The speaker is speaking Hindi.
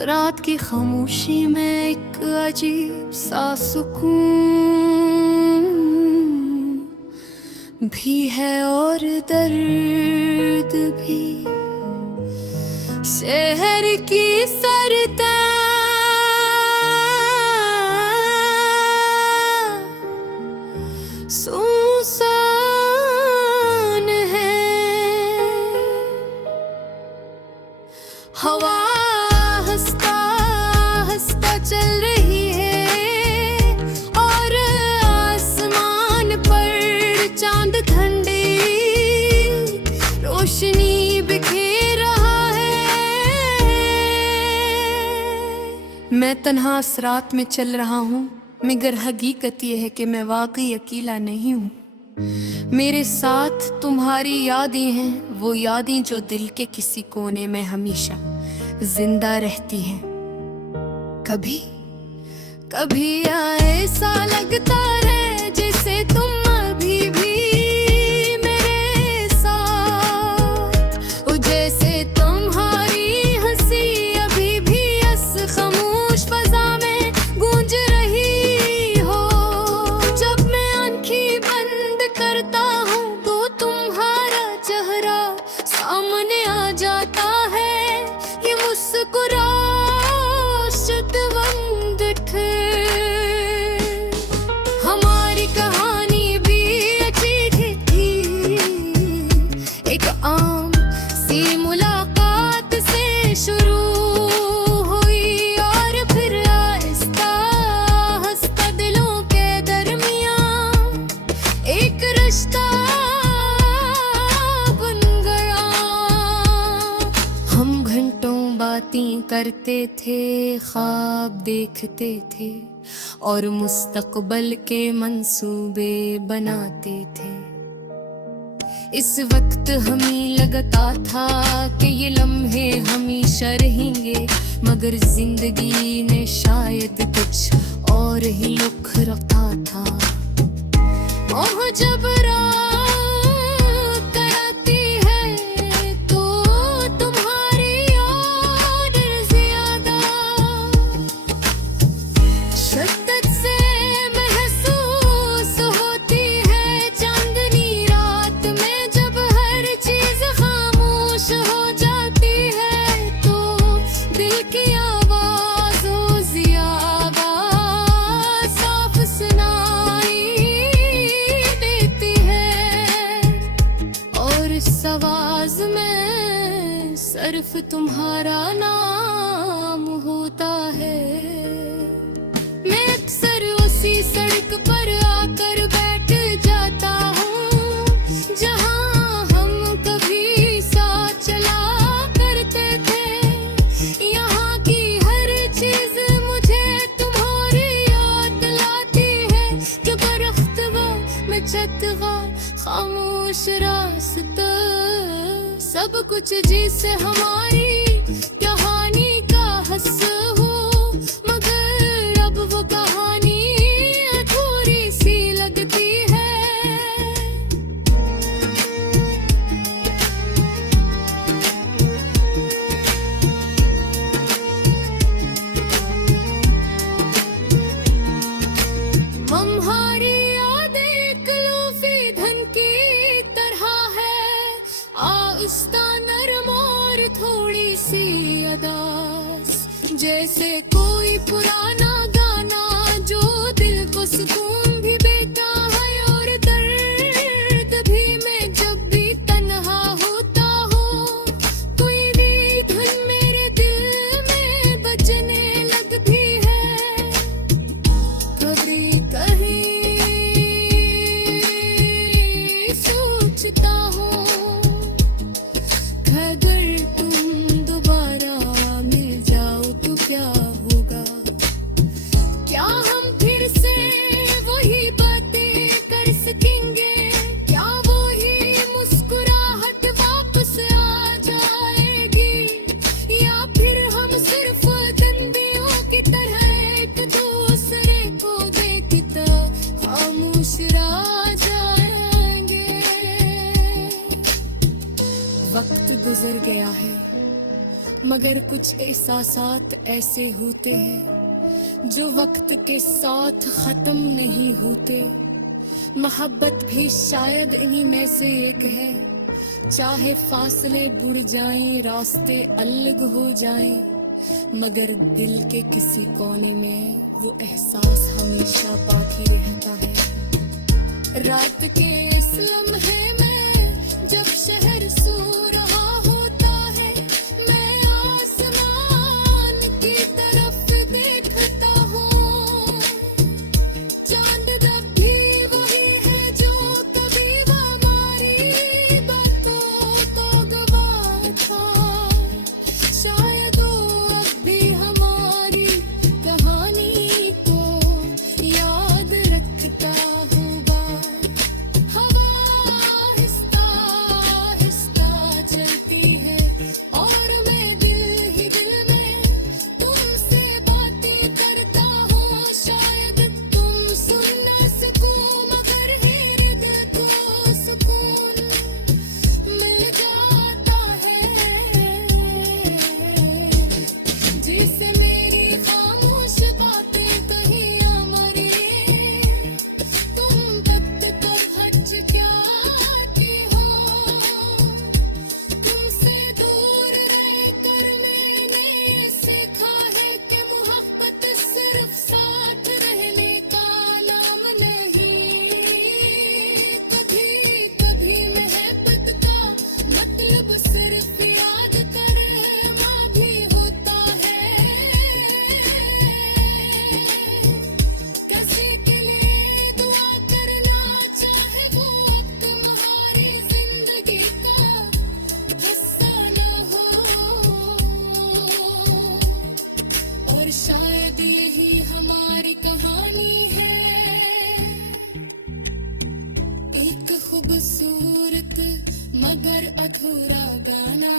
रात की खामोशी में एक अजीब सा सुकून भी है और दर्द भी। शहर की सरता सुनसान है, हवा हंसता हंसता चल रही है और आसमान पर चांद ठंडी रोशनी बिखेर रहा है। मैं तन्हा इस रात में चल रहा हूँ, मगर हकीकत ये है कि मैं वाकई अकेला नहीं हूँ। मेरे साथ तुम्हारी यादें हैं, वो यादें जो दिल के किसी कोने में हमेशा जिंदा रहती हैं। कभी कभी ऐसा लगता है जैसे तुम अभी भी मेरे साथ हो, जैसे तुम्हारी हंसी अभी भी इस खामोश फजा में गूंज रही हो। जब मैं आंखें बंद करता हूँ तो तुम्हारा चेहरा सामने आ जाता है, ये मुस्कुराहट बंद थे। हमारी कहानी भी अजीब थी, एक आम सी मुलाकात से शुरू हुई और फिर आहिस्ता आहिस्ता दिलों के दरमियां एक रिश्ता बन गया। हम घंटों बातें करते थे, ख्वाब देखते थे और मुस्तकबल के मंसूबे बनाते थे। इस वक्त हमें लगता था कि ये लम्हे हमेशा रहेंगे, मगर जिंदगी ने शायद कुछ और ही रुख रखा था। ओह जब रात आती है तो तुम्हारी याद ज्यादा शिद्दत से महसूस होती है। चांदनी रात में जब हर चीज खामोश हो जाती है तो दिल की आवाज हो ज़ियादा साफ सुनाई देती है, और इस आवाज में सिर्फ तुम्हारा नाम होता है। मैं अक्सर उसी सड़क पर आकर बैठ जाता हूँ जहाँ हम कभी साथ चला करते थे। यहाँ की हर चीज मुझे तुम्हारी याद लाती है, कि बरख्तवा में छतवा खामोश रास्ता सब कुछ जिसे हमारी कहानी का हस हो, मगर अब वो कहानी अधूरी सी लगती है। मम्हारी यादें एक लोफी धन की तरह है, आहिस्ता नरम और थोड़ी सी अदास, जैसे कोई पुराना गाना जो दिल को सुकून भी देता है और दर्द भी। मैं जब भी तन्हा होता हूँ कोई भी धुन मेरे दिल में बजने लगती है। कभी कहीं सोचता हूँ अगर तुम दोबारा मिल जाओ तो क्या होगा, क्या हम फिर से वही बातें कर सकेंगे, क्या वही मुस्कुराहट वापस आ जाएगी, या फिर हम सिर्फ गंदियों की तरह एक दूसरे को देखता खामोश रह जाएंगे। वक्त गुजर गया है मगर कुछ एहसासात ऐसे होते हैं जो वक्त के साथ खत्म नहीं होते। मोहब्बत भी शायद इन्हीं में से एक है। चाहे फासले बुड़ जाएं, रास्ते अलग हो जाएं, मगर दिल के किसी कोने में वो एहसास हमेशा बाकी रहता है। रात के इस लम्हे में जब शहर सो रहा होता है, मैं आसमान की तरफ देखता हूँ। चांद तब भी वही है जो कभी हमारी बातों को गवाह था। शायद वो अब भी हमारी कहानी को याद रखता होगा। हवा आहिस्ता आहिस्ता चलती है और मैं दिल ही दिल में तुमसे बातें करता हूँ। शायद तुम सुन ना सको, मगर मेरे दिल को सुकून मिल जाता है, जिसे मेरी खामोश बातें कही अमरी। तुम वक्त पर हज क्या आती हो, तुमसे दूर रहकर मैंने ये सीखा है कि मोहब्बत सिर्फ साथ रहने का नाम नहीं। कभी कभी मोहब्बत का मतलब सिर्फ याद करना भी होता है। किसी के लिए दुआ करना चाहे वो अब तुम्हारी जिंदगी का हिस्सा न हो। और शायद यही हमारी कहानी है, एक खूबसूरत मगर अधूरा गाना।